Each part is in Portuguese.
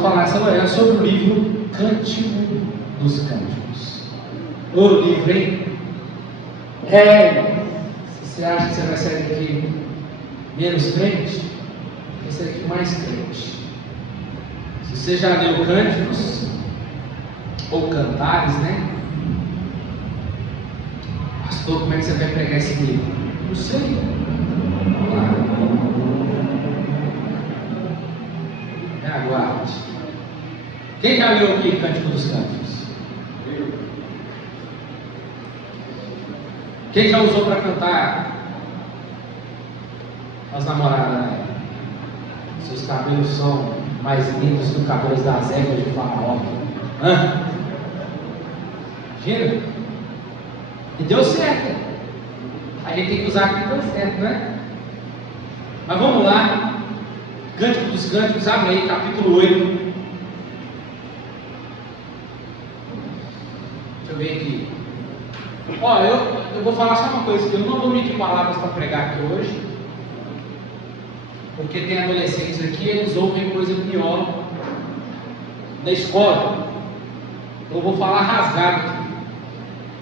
falar essa manhã sobre o livro Cântico dos Cânticos. O livro, hein? Se você acha que você vai sair daqui menos crente, vai sair daqui mais crente. Se você já leu Cânticos, ou Cantares, né? Pastor, como é que você vai pregar esse livro? Não sei. Vamos lá. Aguarde. Quem já leu aqui Cântico dos Cânticos? Quem já usou para cantar as namoradas, né? Seus cabelos são mais lindos que os cabelos das éguas de Faraó. Gira? E deu certo. A gente tem que usar aquilo que deu certo, né? Mas vamos lá. Cântico dos Cânticos, abre aí, capítulo 8. Deixa eu ver aqui. Ó, eu vou falar só uma coisa, que eu não vou medir palavras para pregar aqui hoje, porque tem adolescentes aqui, eles ouvem coisa pior da escola. Eu vou falar rasgado aqui.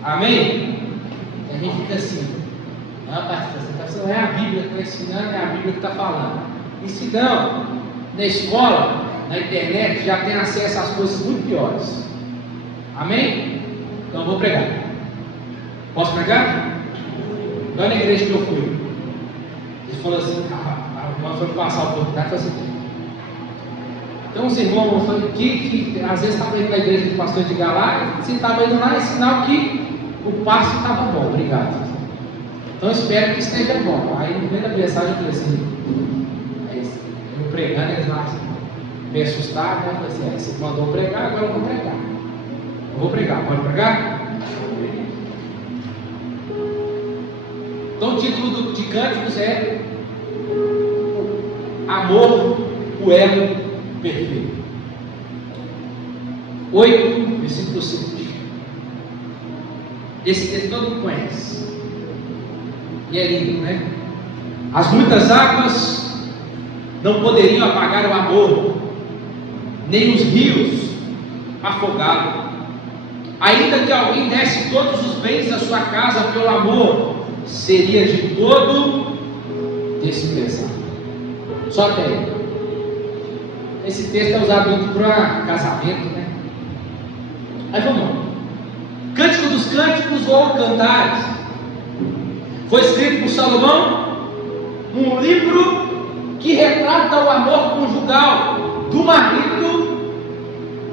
Amém? E a gente fica assim: não, pastor, não é a Bíblia que está ensinando, é a Bíblia que está falando. E se não, na escola, na internet, já tem acesso às coisas muito piores. Amém? Então eu vou pregar. Posso pregar? Lá na igreja que eu fui, eles falaram assim, a irmã foi passar a oportunidade e falou assim: então os irmãos que às vezes estavam indo na igreja do pastor de Galá, se estava indo lá, é sinal que o passe estava bom, obrigado. Então espero que esteja bom. Aí no meio da mensagem eu falei assim, eu pregando, eles lá assim, me assustaram, né? Eu falei assim: você mandou pregar, agora eu vou pregar. Eu vou pregar, pode pregar? Então o título de Cânticos é Amor, o elo perfeito. 8, versículo 5. Esse texto todo mundo conhece. E é lindo, né? As muitas águas não poderiam apagar o amor, nem os rios afogá-lo. Ainda que alguém desse todos os bens da sua casa pelo amor, seria de todo desprezado. Só tem. Esse texto é usado muito para casamento, né? Aí vamos lá. Cântico dos Cânticos ou Cantares foi escrito por Salomão, um livro que retrata o amor conjugal do marido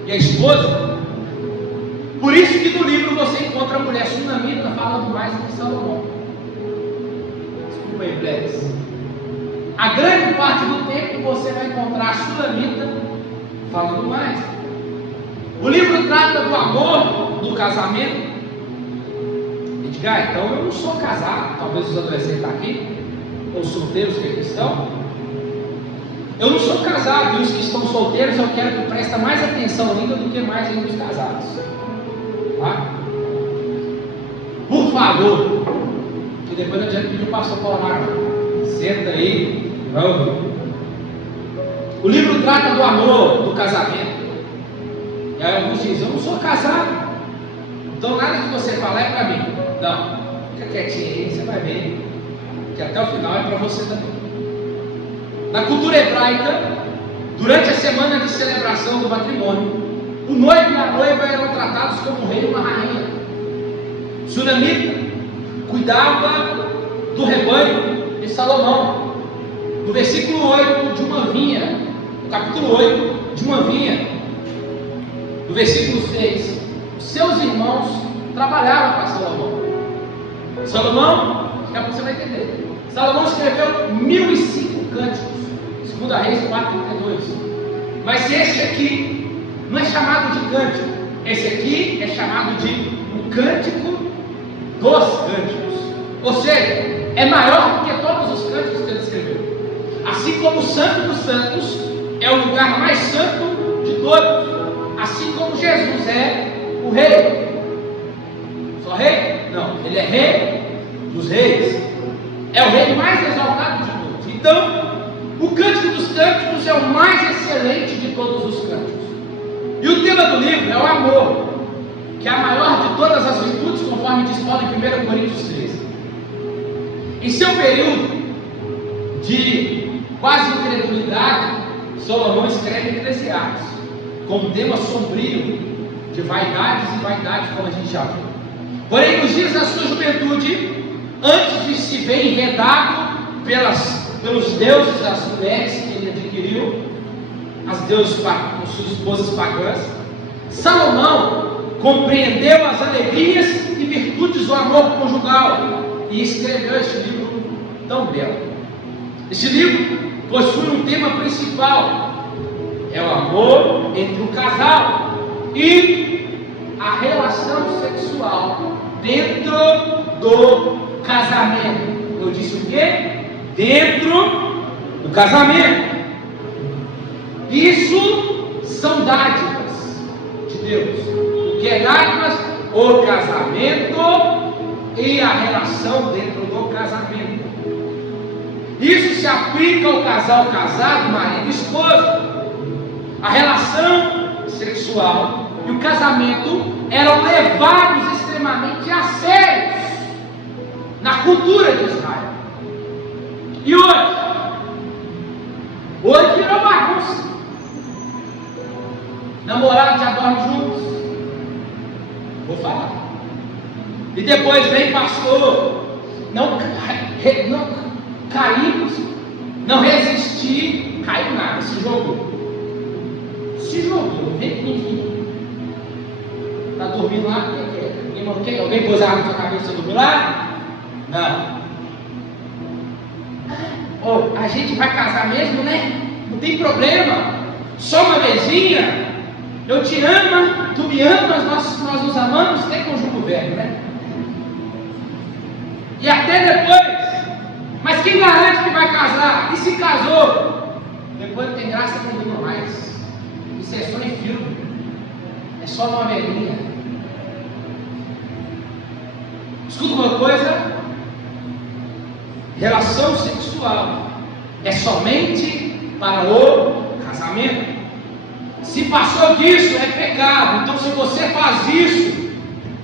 e a esposa. Por isso que no livro você encontra a mulher sunamita falando mais do que Salomão. Desculpa aí, Blex. A grande parte do tempo você vai encontrar a sunamita falando mais. O livro trata do amor, do casamento. Edgar, então eu não sou casado, talvez os adolescentes estão aqui, ou solteiros que aqui estão. Eu não sou casado, e os que estão solteiros eu quero que prestem mais atenção ainda do que mais ainda os casados. Tá? Por favor, que depois não adianta pedir o pastor Paulo, senta aí, vai ouvir. O livro trata do amor, do casamento. E aí alguns dizem: eu não sou casado, então nada que você falar é para mim. Não, fica quietinho aí, você vai ver que até o final é para você também. Na cultura hebraica, durante a semana de celebração do matrimônio, o noivo e a noiva eram tratados como um rei e uma rainha. Sunamita cuidava do rebanho de Salomão. No versículo 8 de uma vinha, no capítulo 8 de uma vinha, no versículo 6, seus irmãos trabalhavam para Salomão. Salomão, daqui a pouco você vai entender. Salomão escreveu 1005 cânticos, segundo a Reis 4:32. Mas esse aqui não é chamado de cântico. Esse aqui é chamado de o Cântico dos Cânticos. Ou seja, é maior do que todos os cânticos que ele escreveu. Assim como o Santo dos Santos é o lugar mais santo de todos. Assim como Jesus é o Rei. Só Rei? Não, ele é Rei dos Reis. É o Rei mais exaltado de todos. Então, o Cântico dos Cânticos é o mais excelente de todos os cânticos. E o tema do livro é o amor, que é a maior de todas as virtudes, conforme diz Paulo em 1 Coríntios 13. Em seu período de quase incredulidade, Salomão escreve Eclesiastes, com um tema sombrio de vaidades e vaidades, como a gente já viu. Porém, nos dias da sua juventude, antes de se ver enredado pelos deuses das mulheres que ele adquiriu, as deusas com suas esposas pagãs, Salomão compreendeu as alegrias e virtudes do amor conjugal e escreveu este livro tão belo. Este livro possui um tema principal: é o amor entre o casal e a relação sexual dentro do casamento. Eu disse o quê? Dentro do casamento. Isso são dádivas de Deus. O que é dádivas? O casamento e a relação dentro do casamento. Isso se aplica ao casal casado, marido e esposa. A relação sexual e o casamento eram levados extremamente a sério na cultura de Israel. E hoje virou bagunça. Namorados já dormem juntos. Vou falar. E depois vem pastor, não caímos, não resisti, caiu nada, se jogou, vem aqui. Está dormindo lá? Alguém pôs a arma na sua cabeça e dormiu lá? Não. A gente vai casar mesmo, né? Não tem problema, só uma vezinha. Eu te amo, tu me amas, nós nos amamos, tem conjugo velho, né? E até depois, mas quem garante que vai casar? E se casou? Depois não tem graça nenhuma mais. Isso é só em filme, é só numa velhinha. Escuta uma coisa: relação sexual é somente para o casamento. Se passou disso, é pecado. Então, se você faz isso,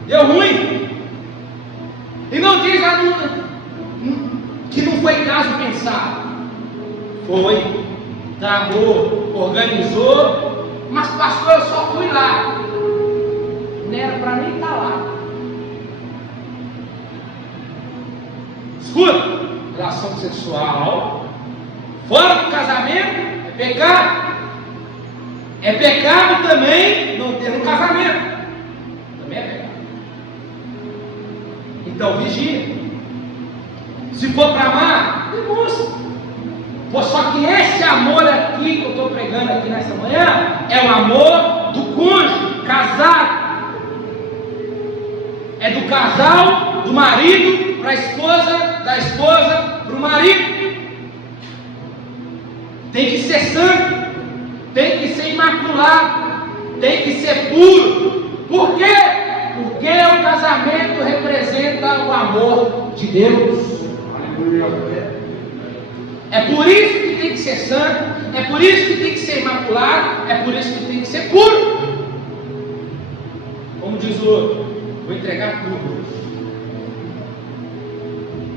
deu ruim. E não diz que não foi caso pensado. Foi, tramou, organizou, mas pastor, eu só fui lá. Não era para nem estar lá. Escuta, relação sexual fora do casamento é pecado. É pecado também não ter um casamento. Também é pecado. Então vigia. Se for para amar, demonstra. Só que esse amor aqui que eu estou pregando aqui nessa manhã é o amor do cônjuge, casado. É do casal, do marido para a esposa, da esposa para o marido. Tem que ser santo. Tem que ser imaculado, tem que ser puro. Por quê? Porque o casamento representa o amor de Deus. É por isso que tem que ser santo, é por isso que tem que ser imaculado, é por isso que tem que ser puro. Como diz o outro, vou entregar tudo.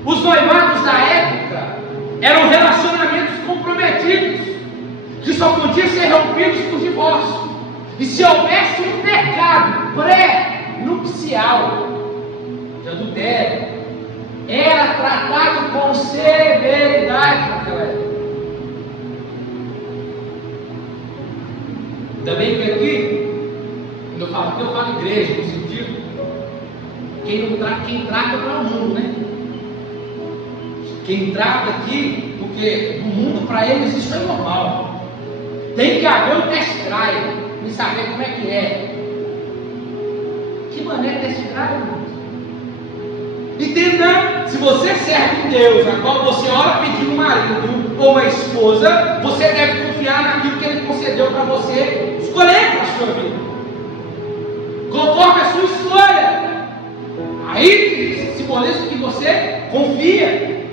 Os noivados da época eram relacionamentos comprometidos, que só podiam ser rompidos por divórcio. E se houvesse um pecado pré-nupcial de adultério, era tratado com severidade naquela época. Ainda bem que aqui, quando eu falo aqui, eu falo igreja, no sentido, quem trata não é o mundo, né? Quem trata aqui, porque no mundo, para eles, isso é normal. Tem que haver um test drive, e saber como é que é. Que maneira test drive, irmão? Entenda, se você serve Deus, a qual você ora pedindo um marido ou uma esposa, você deve confiar naquilo que Ele concedeu para você escolher para a sua vida, conforme a sua escolha. Aí simboliza que você confia.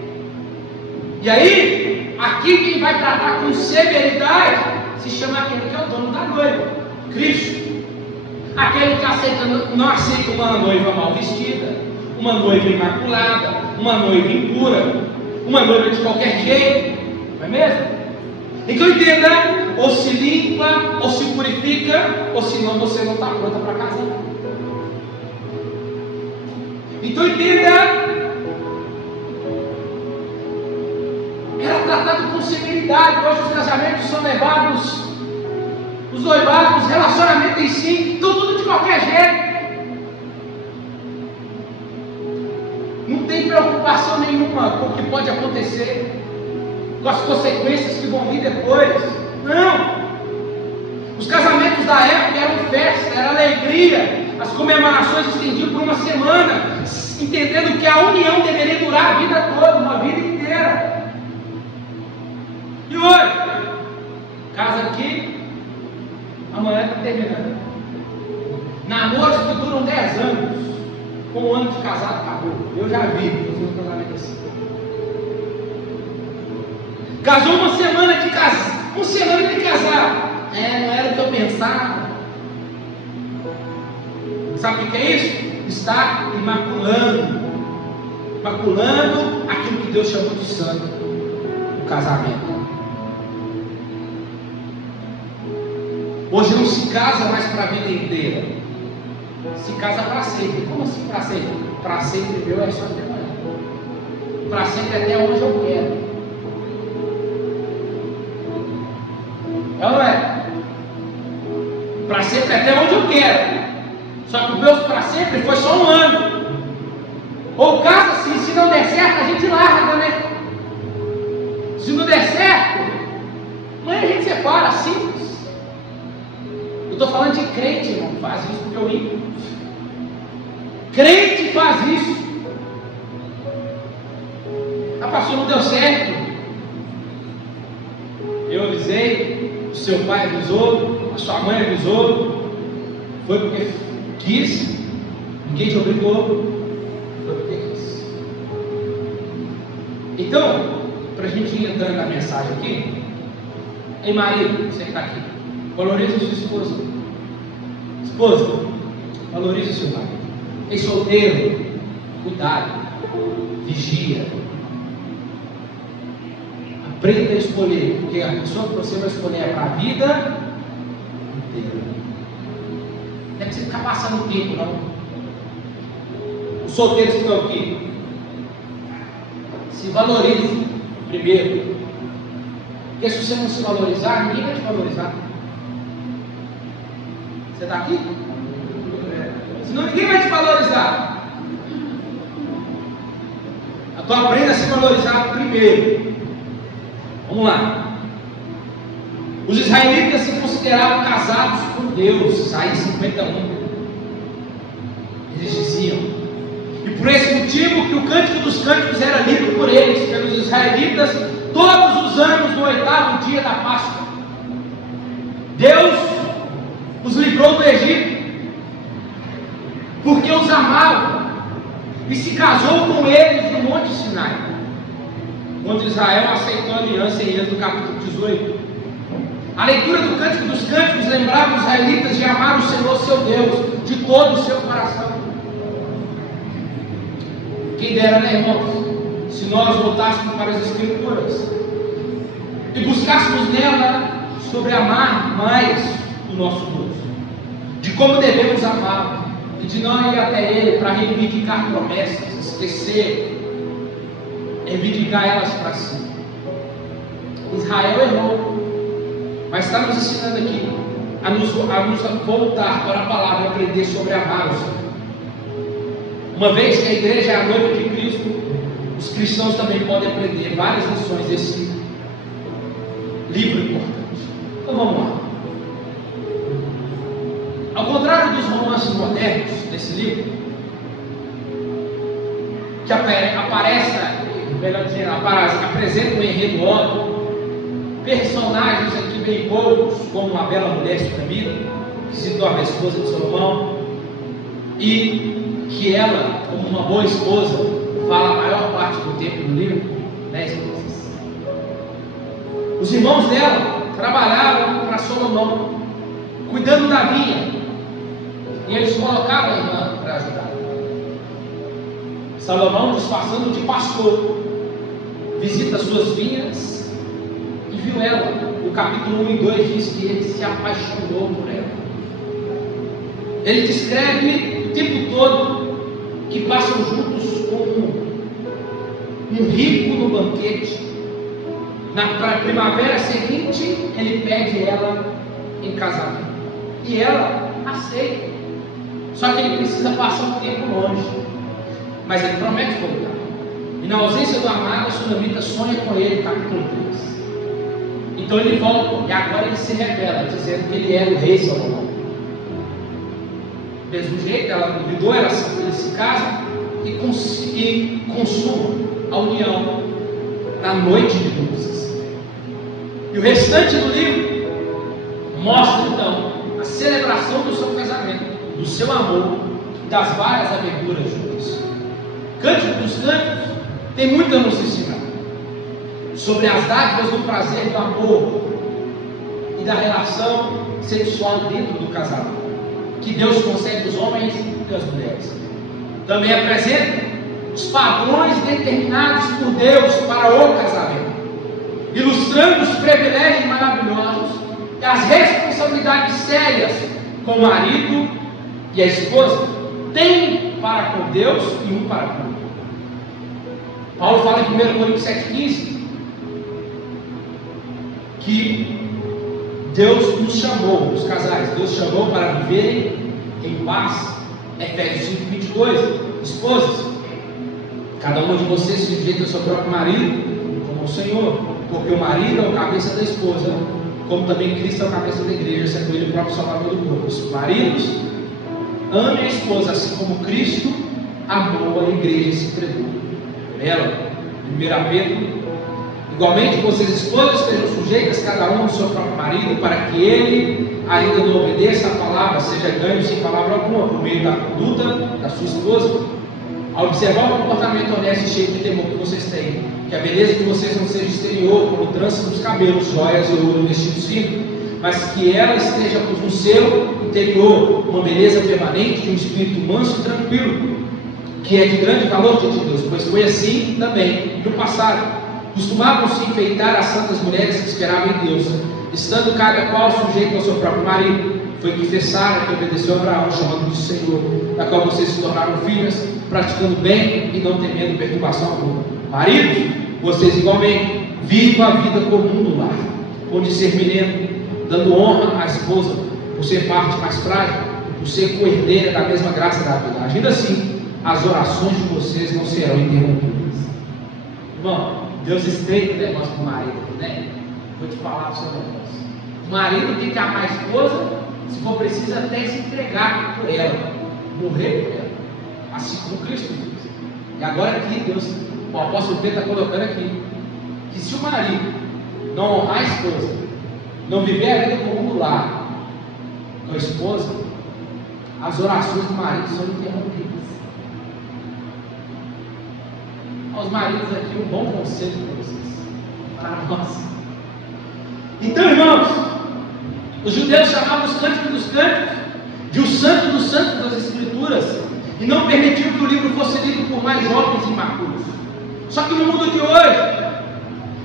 E aí, aqui quem vai tratar com severidade se chama aquele que é o dono da noiva, Cristo. Aquele que não aceita uma noiva mal vestida, uma noiva imaculada, uma noiva impura, uma noiva de qualquer jeito, não é mesmo? Então entenda, ou se limpa, ou se purifica, ou senão você não está pronta para casar. Então entenda, era tratado com severidade. Hoje os casamentos são levados, os noivados, os relacionamentos em si, tudo de qualquer jeito. Não tem preocupação nenhuma com o que pode acontecer, com as consequências que vão vir depois. Não. Os casamentos da época eram festa, era alegria. As comemorações se estendiam por uma semana, entendendo que a união deveria durar a vida toda, uma vida inteira. E hoje, casa aqui, amanhã está terminando. Namoros que duram 10 anos, com um ano de casado acabou. Eu já vi, eu fiz um casamento assim. Casou uma semana de casar. Não era o que eu pensava. Sabe o que é isso? Está imaculando aquilo que Deus chamou de santo, o casamento. Hoje não se casa mais para a vida inteira, se casa para sempre. Como assim para sempre? Para sempre meu é só até amanhã. Para sempre até onde eu quero. É ou não é? Para sempre até onde eu quero. Só que o meu para sempre foi só um ano. Ou casa-se, se não der certo, a gente larga, né? Se não der certo, amanhã a gente separa, simples. Eu estou falando de crente, irmão, faz isso porque eu li. Crente faz isso. A pastor não deu certo. Eu avisei, o seu pai avisou, a sua mãe avisou. Foi porque quis, ninguém te obrigou. Foi porque quis. Então, para a gente ir entrando na mensagem aqui, ei marido, você que está aqui, valorize a sua esposa. Esposa, valorize o seu marido. Ei solteiro, cuidado, vigia. Aprenda a escolher, porque a pessoa que você vai escolher é para a vida inteira. Não é que você ficar passando tempo, não. Os solteiros que estão aqui, se valorize primeiro. Porque se você não se valorizar, ninguém vai te valorizar. Você está aqui? Senão ninguém vai te valorizar. Então aprenda a se valorizar primeiro. Vamos lá. Os israelitas se consideravam casados com Deus. Isaías 51. Eles diziam. E por esse motivo que o Cântico dos Cânticos era lido por eles, pelos israelitas, todos os anos no 8º dia da Páscoa. Deus os livrou do Egito, porque os amava, e se casou com eles no Monte Sinai, quando Israel aceitou a aliança em Êxodo capítulo 18. A leitura do Cântico dos Cânticos lembrava os israelitas de amar o Senhor seu Deus de todo o seu coração. Quem dera, né, irmãos, se nós voltássemos para as Escrituras e buscássemos nela sobre amar mais o nosso Deus, de como devemos amar, e de não ir até Ele para reivindicar promessas, esquecer, reivindicar elas para si. Israel errou, mas está nos ensinando aqui a nos voltar para a palavra e aprender sobre amar o Senhor. Uma vez que a igreja é a noiva de Cristo, os cristãos também podem aprender várias lições desse livro importante. Então vamos lá. Ao contrário dos romances modernos desse livro, que apresenta um enredo óbvio, personagens aqui bem poucos, como uma bela mulher espremida, que se torna a esposa de Salomão, e que ela, como uma boa esposa, fala a maior parte do tempo do livro, 10 vezes. Os irmãos dela trabalhavam para Salomão, cuidando da vinha, e eles colocavam a irmã para ajudar. Salomão, disfarçando de pastor, visita suas vinhas e viu ela. O capítulo 1 e 2 diz que ele se apaixonou por ela. Ele descreve o tempo todo que passam juntos como um rico no banquete. Na primavera seguinte, ele pede ela em casamento. E ela aceita. Só que ele precisa passar um tempo longe. Mas ele promete voltar. E na ausência do amado, a sunamita sonha com ele, capítulo 3. Então ele volta, e agora ele se revela, dizendo que ele era o rei Salomão. Do mesmo jeito, ela duvidou, ele se casa e consuma a união na noite de núpcias. E o restante do livro mostra então a celebração do seu casamento, do seu amor, das várias aventuras juntos. Cântico dos Cânticos tem muito a nos ensinar sobre as dádivas do prazer, do amor e da relação sexual dentro do casamento, que Deus concede aos homens e às mulheres. Também apresenta os padrões determinados por Deus para o casamento, ilustrando os privilégios maravilhosos e as responsabilidades sérias que o marido e a esposa têm para com Deus e um para com o outro. Paulo fala em 1 Coríntios 7,15 que Deus nos chamou, os casais, Deus chamou para viverem em paz. Efésios 5,22, esposas, cada uma de vocês se sujeita ao seu próprio marido, como ao Senhor, porque o marido é o cabeça da esposa, como também Cristo é o cabeça da igreja, sendo ele o próprio salvador do corpo. Os maridos, amem a esposa, assim como Cristo amou a igreja e se entregou por ela. 1 Pedro, igualmente vocês esposas estejam sujeitas cada um ao seu próprio marido, para que ele ainda não obedeça a palavra, seja ganho sem palavra alguma, por meio da conduta da sua esposa, ao observar o comportamento honesto e cheio de temor que vocês têm, que a beleza de vocês não seja exterior, como trança dos cabelos, joias e ouro, vestidos finos, mas que ela esteja no seu interior, uma beleza permanente de um espírito manso e tranquilo, que é de grande valor diante de Deus, pois foi assim também no passado. Costumavam se enfeitar as santas mulheres que esperavam em Deus, estando cada qual sujeito ao seu próprio marido. Foi que fez Sara, que obedeceu a Abraão, chamando de Senhor, da qual vocês se tornaram filhas, praticando bem e não temendo perturbação alguma. Maridos, vocês igualmente vivam a vida comum no lar, onde servirem, dando honra à esposa, por ser parte mais frágil, e por ser coerdeira da mesma graça da vida. Agindo assim, as orações de vocês não serão interrompidas. Irmão, Deus estreita o negócio com o marido, né? Vou te falar para o seu negócio. O marido tem que amar a esposa, se for preciso até se entregar por ela, morrer por ela, assim como Cristo fez. E agora aqui Deus, o apóstolo Pedro está colocando aqui, que se o marido não honrar a esposa, não viver a vida comum do lar com a esposa, as orações do marido são interrompidas. Aos maridos aqui, um bom conselho para vocês, para nós. Então, irmãos, os judeus chamavam os cânticos dos cânticos de o santo dos santos das escrituras, e não permitiam que o livro fosse lido por mais jovens e imaturos. Só que no mundo de hoje,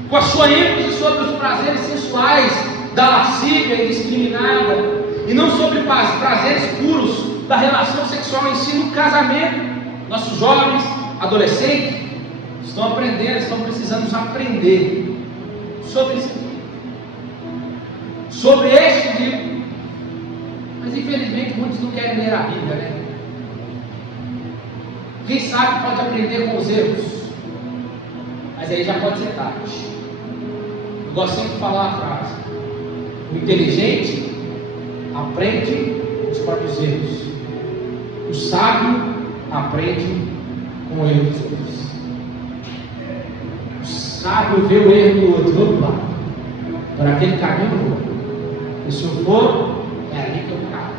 com a sua ênfase sobre os prazeres sensuais da lascívia indiscriminada, e não sobre prazeres puros da relação sexual em si no casamento, nossos jovens, adolescentes, estão aprendendo, estão precisando aprender sobre isso, sobre este livro. Mas infelizmente muitos não querem ler a Bíblia, né? Quem sabe pode aprender com os erros, mas aí já pode ser tarde. Eu gosto sempre de falar a frase: o inteligente aprende os próprios erros, o sábio aprende com o erro dos outros. O sábio vê o erro do outro, vamos lá, por aquele caminho eu vou, e se eu for, é ali que eu caio.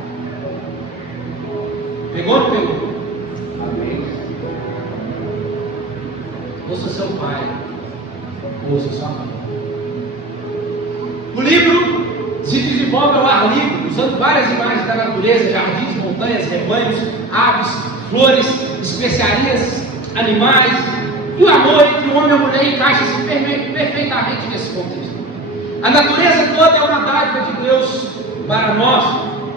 Pegou ou não pegou? Amém. Ouça seu pai, ouça sua mãe. O livro se desenvolve ao ar livre, usando várias imagens da natureza, jardins, montanhas, rebanhos, aves, flores, especiarias, animais. E o amor entre o homem e a mulher encaixa-se perfeitamente nesse contexto. A natureza toda é uma dádiva de Deus para nós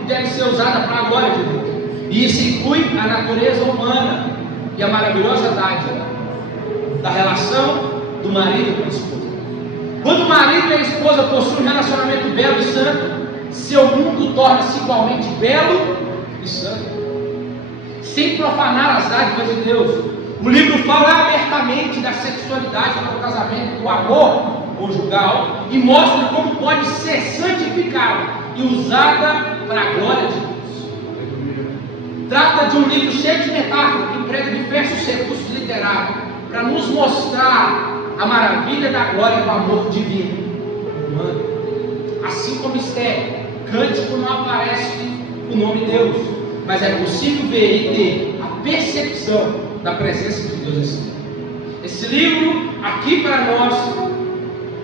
e deve ser usada para a glória de Deus. E isso inclui a natureza humana e a maravilhosa dádiva da relação do marido com a esposa. Quando o marido e a esposa possuem um relacionamento belo e santo, seu mundo torna-se igualmente belo e santo, sem profanar as dádivas de Deus. O livro fala abertamente da sexualidade para o casamento, do amor conjugal, e mostra como pode ser santificada e usada para a glória de Deus. Trata de um livro cheio de metáforas, que emprega diversos recursos literários para nos mostrar a maravilha da glória do amor divino humano. Assim como Esther, cântico não aparece o nome de Deus, mas é possível ver e ter a percepção da presença de Deus assim. Esse livro aqui para nós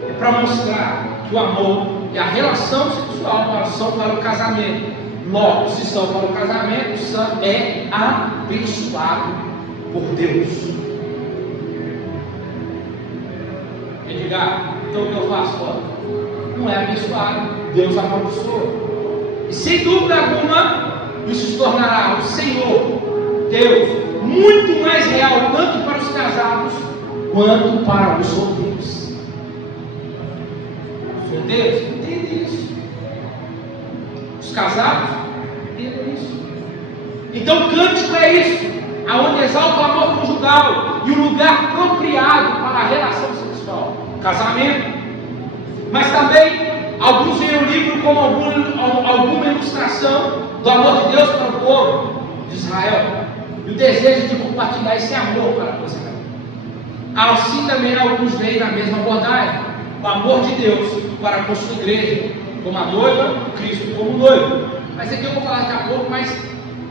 é para mostrar que o amor e a relação sexual são para o casamento. Logo, se são para o casamento, é abençoado por Deus. Edgar, então o que eu faço? Não é abençoado, Deus abençoou. E sem dúvida alguma, isso se tornará o Senhor, Deus, muito mais real, tanto para os casados quanto para os solteiros. Solteiros, entendem isso. Os casados, entendem isso. Então, o cântico é isso, aonde exalta o amor conjugal e o lugar apropriado para a relação sexual, casamento. Mas também, alguns veem o livro como alguma ilustração do amor de Deus para o povo de Israel e o desejo de compartilhar esse amor para com Israel. Assim também alguns veem na mesma abordagem o amor de Deus para com sua igreja, como a noiva, Cristo como noivo. Mas aqui eu vou falar daqui a pouco, mas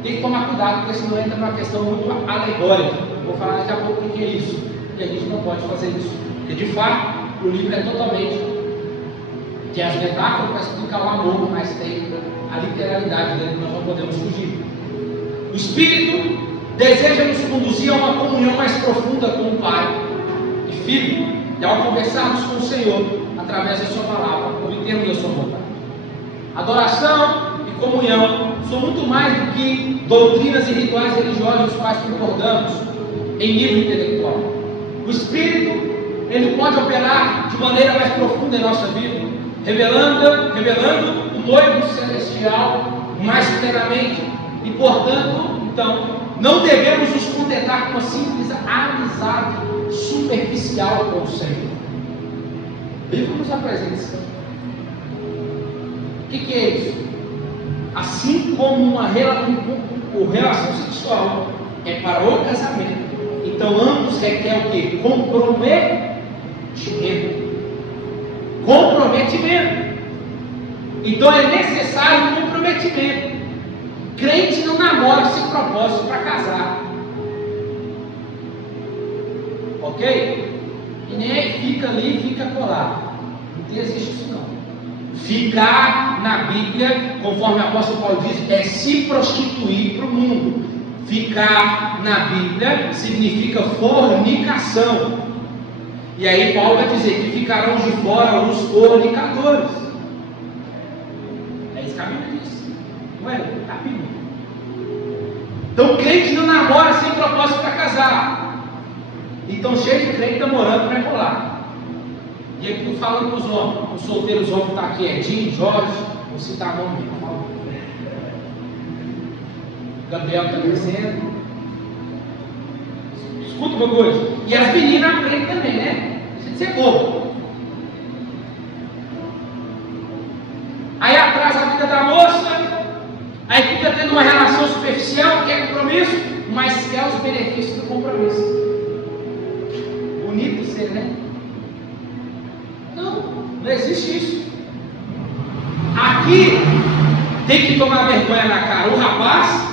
tem que tomar cuidado, porque senão entra numa questão muito alegórica. Vou falar daqui a pouco o que é isso, e a gente não pode fazer isso, porque de fato o livro é totalmente de as metáforas para explicar o amor, mas tem a literalidade dele que nós não podemos fugir. O Espírito deseja nos conduzir a uma comunhão mais profunda com o Pai e Filho, e ao conversarmos com o Senhor através da sua palavra, obtendo a sua vontade. Adoração e comunhão são muito mais do que doutrinas e rituais religiosos os quais concordamos em nível intelectual. O Espírito, ele pode operar de maneira mais profunda em nossa vida, revelando o noivo celestial mais plenamente, e portanto, então, não devemos nos contentar com uma simples amizade superficial com o Senhor. O livro nos apresenta isso. O que é isso? Assim como o relação sexual é para o casamento, então ambos requerem o que? Comprometimento. Então é necessário comprometimento. Crente não namora sem propósito para casar, ok? E nem fica ali e fica colado. Não existe isso não. Ficar na Bíblia, conforme o apóstolo Paulo diz, é se prostituir para o mundo. Ficar na Bíblia significa fornicação. E aí Paulo vai dizer que ficarão de fora os fornicadores. É isso que a Bíblia diz. Não é a Bíblia. Então crente não namora sem propósito para casar. Então cheio de crente namorando para enrolar. E aqui falando para os homens, os solteiros homens estão aqui, é Tim, Jorge, vou citar nome mesmo. Gabriel está crescendo. Escuta uma coisa. E as meninas aprendem também, né? Deixa de ser bobo. Aí atrasa a vida da moça, aí fica tendo uma relação superficial, quer compromisso, mas quer os benefícios do compromisso. Bonito ser, né? Não existe isso. Aqui tem que tomar vergonha na cara o rapaz,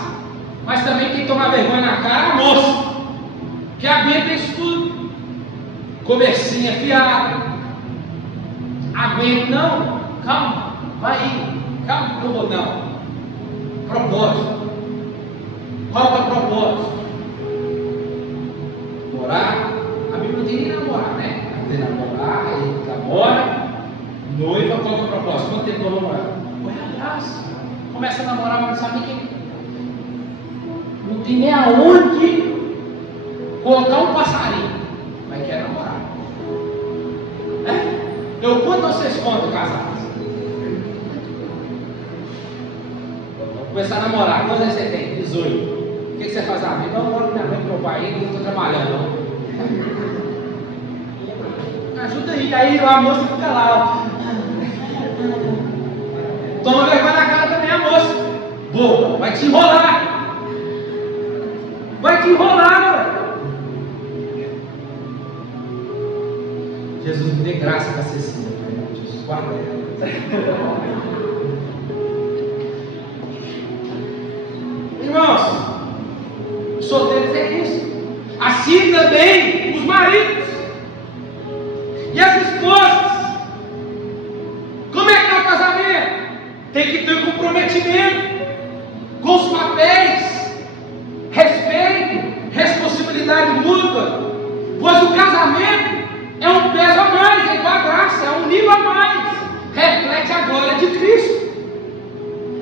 mas também tem que tomar vergonha na cara a moça, que aguenta isso tudo. Conversinha fiada. Aguenta, não, calma. vai aí. Calma, não vou não. Propósito. Qual é o propósito? Morar. A Bíblia não tem nem namorar, né? Tem namorar, aí namora, noiva, qual é o propósito? Quanto tempo eu vou namorar? Corre atrás. Começa a namorar, mas não sabe quem. Não tem nem aonde colocar um passarinho. Mas quer namorar. Eu quanto vocês contam casados? Vou começar a namorar. Quantos anos você tem? 18. O que você faz na vida? Eu moro com minha mãe e meu pai ainda, não estou trabalhando não. Ajuda aí a moça fica lá, ó. Toma vergonha na cara também a moça. Boa, vai te enrolar. Vai te enrolar, velho. Jesus me dê graça para ser assim. Jesus, guarda ela. Irmãos, os solteiros é isso. Assim também os maridos. E as esposas. Como é que é o casamento? Tem que ter comprometimento com os papéis, respeito, responsabilidade mútua. Pois o casamento é um peso a mais, é igual a graça, é um nível a mais. Reflete a glória de Cristo.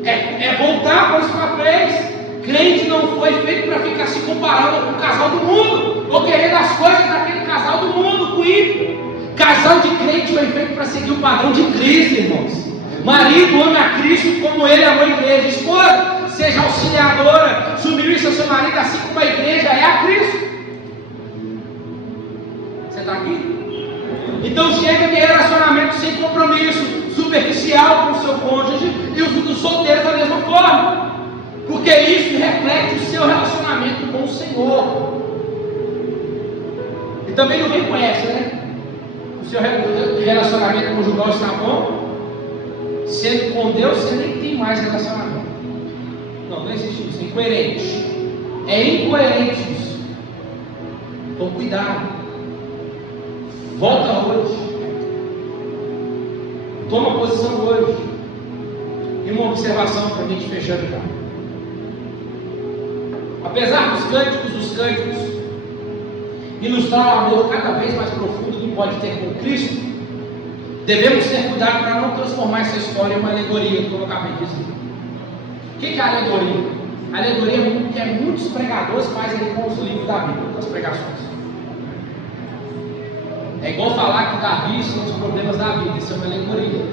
É voltar para os papéis. Crente não foi feito para ficar se comparando com o casal do mundo, ou querendo as coisas daquele casal do mundo, com ímpio. Casal de crente foi feito para seguir o padrão de Cristo, irmãos. Marido ame a Cristo como ele amou a igreja. Esposa, seja auxiliadora, submissa ao seu marido, assim como a igreja é a Cristo. Você está aqui? Então chega de relacionamento sem compromisso, superficial com o seu cônjuge, e os dos solteiros da mesma forma. Porque isso reflete o seu relacionamento com o Senhor. E também não reconhece, né? O seu relacionamento conjugal está bom, sendo com Deus, você nem tem mais relacionamento. Não existe isso, é incoerente. É incoerente isso. Então cuidado. Volta hoje. Toma posição hoje. E uma observação para a gente fechando já. Apesar dos cânticos ilustrar o amor cada vez mais profundo que pode ter com Cristo, devemos ter cuidado para não transformar essa história em uma alegoria, como eu acabei de dizer. O que é alegoria? Alegoria é o que muitos pregadores fazem com os livros da Bíblia, das pregações. É igual falar que Davi são os problemas da vida, isso é uma alegoria.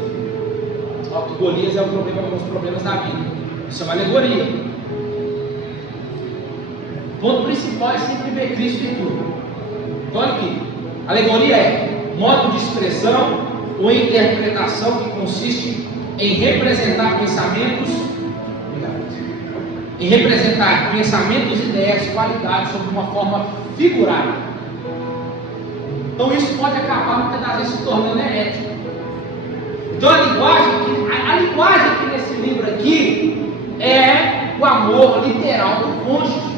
Que Golias é o problema com os problemas da vida, isso é uma alegoria. O ponto principal é sempre ver Cristo em tudo. Então, olha aqui: alegoria é modo de expressão ou interpretação que consiste em representar pensamentos, ideias, qualidades sob uma forma figurada. Então, isso pode acabar muitas das vezes se tornando herético. Então, a linguagem aqui nesse livro aqui é o amor literal do cônjuge.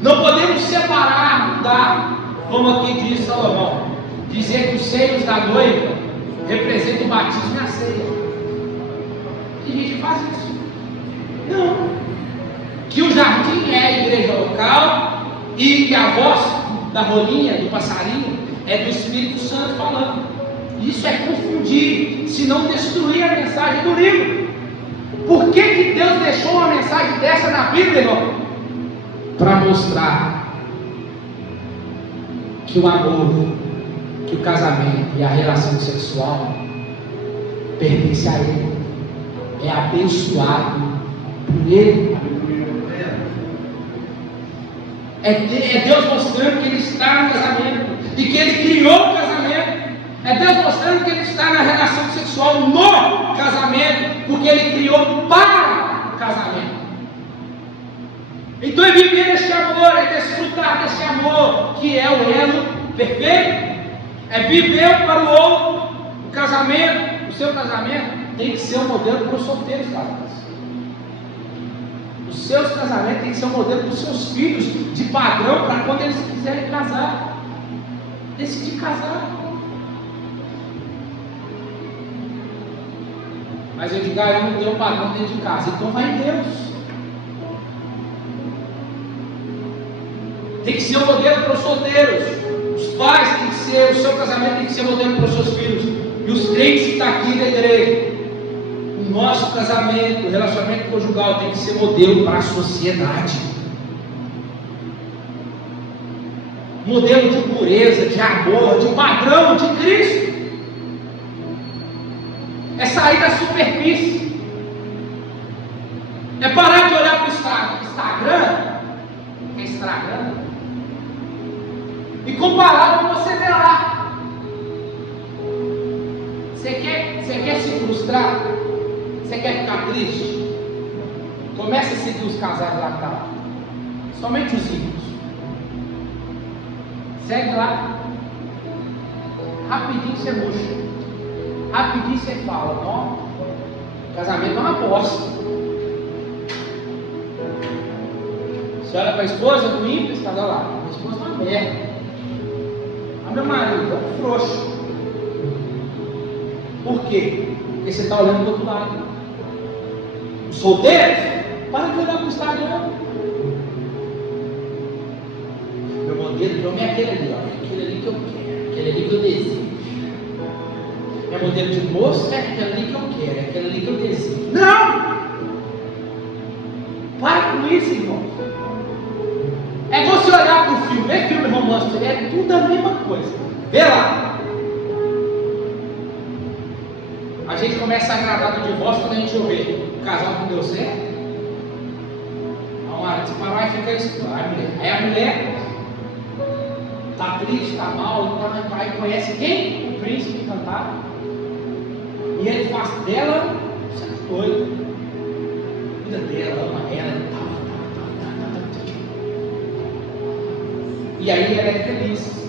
Não podemos separar, mudar, como aqui diz Salomão, dizer que os seios da noiva representam o batismo e a ceia. Tem gente que faz isso. Não. Que o jardim é a igreja local e que a voz da rolinha, do passarinho, é do Espírito Santo falando. Isso é confundir, se não destruir a mensagem do livro. Por que Deus deixou uma mensagem dessa na Bíblia, irmão? Para mostrar que o amor, que o casamento e a relação sexual pertence a Ele, é abençoado por Ele. É Deus mostrando que Ele está no casamento e que Ele criou o casamento. É Deus mostrando que Ele está na relação sexual no casamento, porque Ele criou para o casamento. Então é viver este amor, é desfrutar deste amor, que é o elo perfeito. É viver para o outro. O casamento, o seu casamento tem que ser um modelo para os solteiros casados. Os seus casamentos tem que ser um modelo para os seus filhos, de padrão, para quando eles quiserem casar, decidir casar. Mas eu digo, eu não tenho padrão dentro de casa. Então vai em Deus. Tem que ser um modelo para os solteiros. Os pais tem que ser, o seu casamento tem que ser modelo para os seus filhos. E os crentes que estão aqui na igreja, o nosso casamento, o relacionamento conjugal tem que ser modelo para a sociedade. Modelo de pureza, de amor, de padrão de Cristo. É sair da superfície. É parar de olhar para o Instagram, que é Instagram, e comparar com você vê lá. Você quer se frustrar? Você quer ficar triste? Comece a seguir os casais lá que tá lá. Somente os ricos. Segue lá. Rapidinho você murcha. Rapidinho você fala, ó, casamento é uma bosta. Você olha para a esposa do ímpio, você fala lá, minha esposa é uma merda. A meu marido é um frouxo. Por quê? Porque você está olhando do outro lado. Os solteiros, para de olhar para o Instagram. Meu modelo de homem é aquele ali, ó, aquele ali que eu quero, aquele ali que eu desejo. Meu modelo de moço é aquele ali que eu quero, é aquele ali que eu desejo. Não! Para com isso, irmão. É você olhar para o filme, ver filme romântico, é tudo a mesma coisa. Vê lá. A gente começa a agradar do divórcio quando a gente ouve o casal não deu certo. A marido se parar e fica isso. Aí a mulher está triste, está mal, aí conhece quem? O príncipe encantado. E ele faz dela, você é doido. Cuida dela, ama ela e tal. E aí ela é feliz.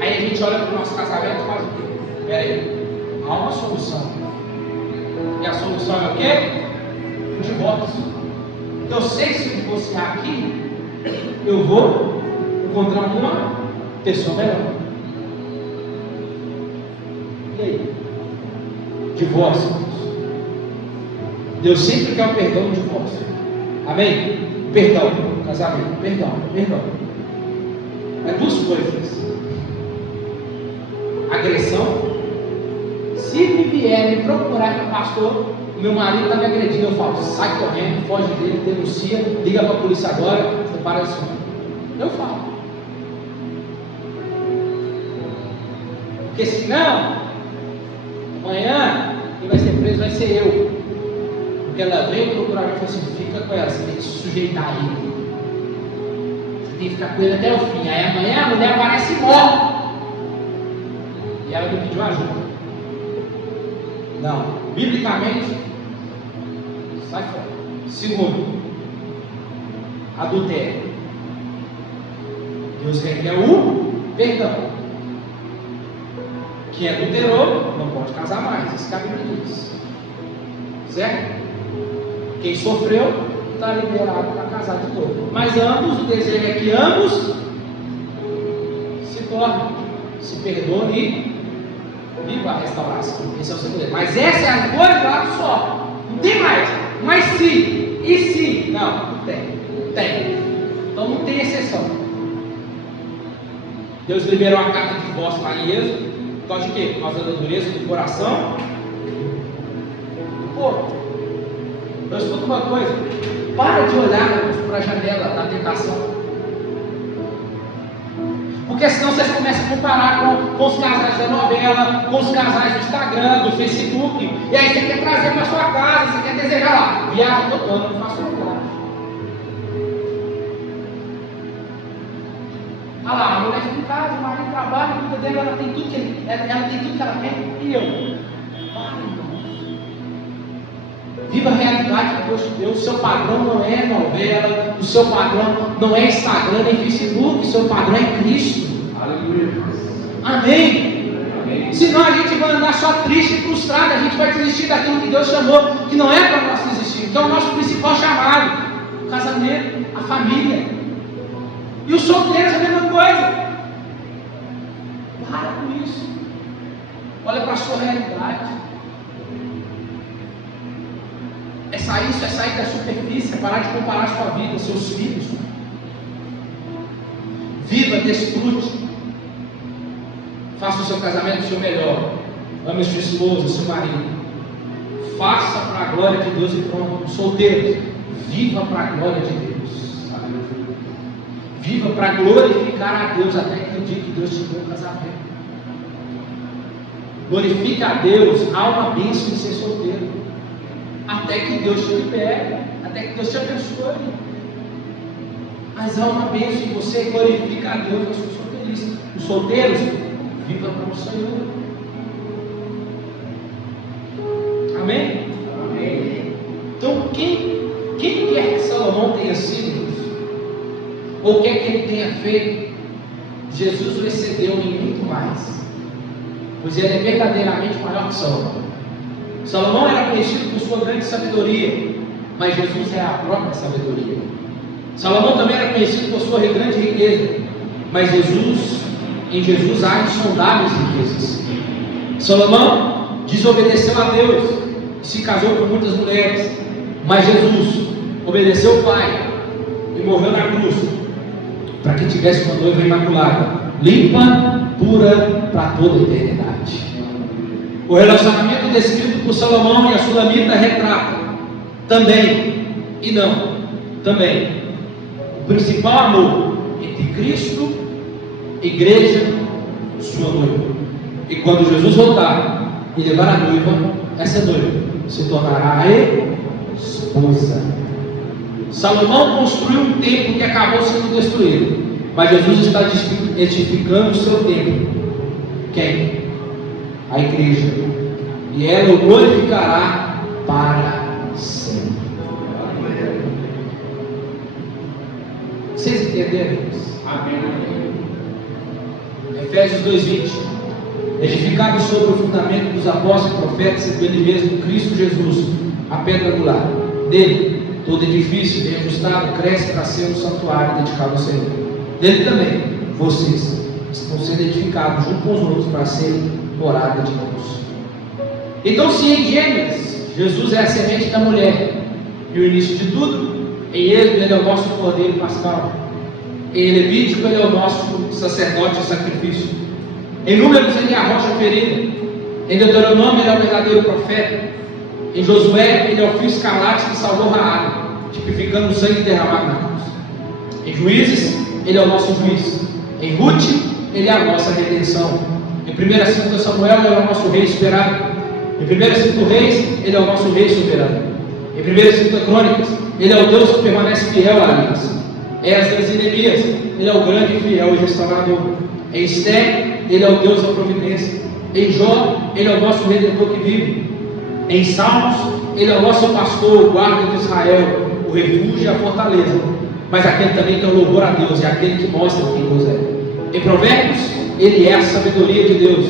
Aí a gente olha para o nosso casamento e faz o quê? Peraí, há uma solução. E a solução é o quê? O divórcio. Eu sei que se eu divorciar aqui, eu vou encontrar uma pessoa melhor. E aí? Divórcio. Deus sempre quer o perdão no divórcio. Amém? Perdão, casamento, perdão. É duas coisas. Agressão. Se me vier me procurar com o pastor, o meu marido está me agredindo, eu falo, sai correndo, foge dele, denuncia, liga para a polícia agora, você para isso. Eu falo. Porque senão, amanhã, quem vai ser preso vai ser eu. Porque ela veio procurar mim e falou assim, fica com ela, você tem que se sujeitar a ele. Você tem que ficar com ele até o fim. Aí amanhã a mulher aparece e morre. E ela me pediu ajuda. Não, biblicamente, sai fora. Segundo, adultério. Deus requer o perdão. Quem adulterou não pode casar mais. Isso que a Bíblia diz. Certo? Quem sofreu está liberado para casar de novo. Mas ambos, o desejo é que ambos se tornem, se perdoem e vivam a restauração. Esse é o segredo. Mas essa é a coisa lá só. Não tem mais. Mas se, e se? Não, não tem. Não tem. Então não tem exceção. Deus liberou a carta de divórcio lá em Êxodo. Por causa de quê? Por causa da dureza do coração do povo. Então escuta uma coisa, para de olhar para a janela da tentação, porque senão vocês começam a comparar com os casais da novela, com os casais do Instagram, do Facebook, e aí você quer trazer para sua casa, você quer desejar lá, viagem todo ano, não faço viagem. Olha lá, a mulher fica em casa, o marido trabalha, cuida dela, ela tem tudo que ela quer, e eu? Viva a realidade que Deus te deu. O seu padrão não é novela, o seu padrão não é Instagram nem Facebook, o seu padrão é Cristo. Aleluia. Amém. Amém. Senão a gente vai andar só triste e frustrado, a gente vai desistir daquilo que Deus chamou, que não é para nós desistir, que é o nosso principal chamado: o casamento, a família. E os solteiros é a mesma coisa. Para com isso. Olha para a sua realidade. isso é sair da superfície, é parar de comparar a sua vida, seus filhos. Viva, desfrute. Faça o seu casamento o seu melhor. Ame sua esposa, seu marido. Faça para a glória de Deus e pronto. Solteiros, viva para a glória de Deus. Viva para glorificar a Deus até que o dia que Deus te dê um casamento. Glorifique a Deus, há uma bênção em ser solteiro. Até que Deus te libere, até que Deus te abençoe. Mas há uma bênção em você, glorifica a Deus na sua solteirice. Os solteiros, viva para o Senhor. Amém? Amém. Então, quem quer que Salomão tenha sido, ou quer que ele tenha feito, Jesus o excedeu em muito mais, pois ele é verdadeiramente maior que Salomão. Salomão era conhecido por sua grande sabedoria, mas Jesus é a própria sabedoria. Salomão também era conhecido por sua grande riqueza, mas em Jesus há insondáveis riquezas. Salomão desobedeceu a Deus e se casou com muitas mulheres, mas Jesus obedeceu o Pai e morreu na cruz para que tivesse uma noiva imaculada, limpa, pura para toda a eternidade. O relacionamento descrito por Salomão e a Sulamita retrata também, e não, também, o principal amor entre Cristo, igreja, sua noiva. E quando Jesus voltar e levar a noiva, essa noiva se tornará a esposa. Salomão construiu um templo que acabou sendo destruído, mas Jesus está edificando o seu templo. Quem? A igreja, e ela o glorificará para sempre. Vocês entenderam isso? Amém. Efésios 2:20. Edificado sobre o fundamento dos apóstolos e profetas, e pelo mesmo Cristo Jesus, a pedra angular. Dele, todo edifício bem ajustado cresce para ser um santuário dedicado ao Senhor. Dele também, vocês estão sendo edificados junto com os outros para serem morada de Deus. Então, se em Gênesis Jesus é a semente da mulher e o início de tudo, em ele é o nosso cordeiro pascal, em Levítico ele é o nosso sacerdote e sacrifício, em Números ele é a rocha ferida, em Deuteronômio ele é o verdadeiro profeta, em Josué ele é o fio escarlate que salvou Raabe, tipificando o sangue derramado na cruz, em Juízes ele é o nosso juiz, em Ruth ele é a nossa redenção, em 1 e 2 Samuel ele é o nosso rei esperado, em 1 e 2 Reis ele é o nosso rei soberano, em 1 e 2 Crônicas ele é o Deus que permanece fiel à aliança, em Esdras e Neemias ele é o grande, fiel e restaurador, em Esther ele é o Deus da providência, em Jó ele é o nosso redentor que vive, em Salmos ele é o nosso pastor, o guarda de Israel, o refúgio e a fortaleza, mas aquele também que é o louvor a Deus, é aquele que mostra quem Deus é. Em Provérbios ele é a sabedoria de Deus,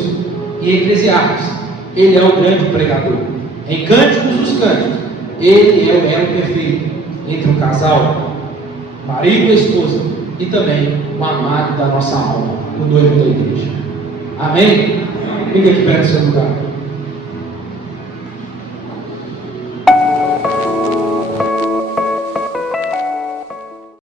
e em Eclesiastes ele é o grande pregador. Em Cânticos dos Cânticos ele é o elo perfeito entre o casal, marido e esposa, e também o amado da nossa alma, o noivo da igreja. Amém? Fica de pé no seu lugar.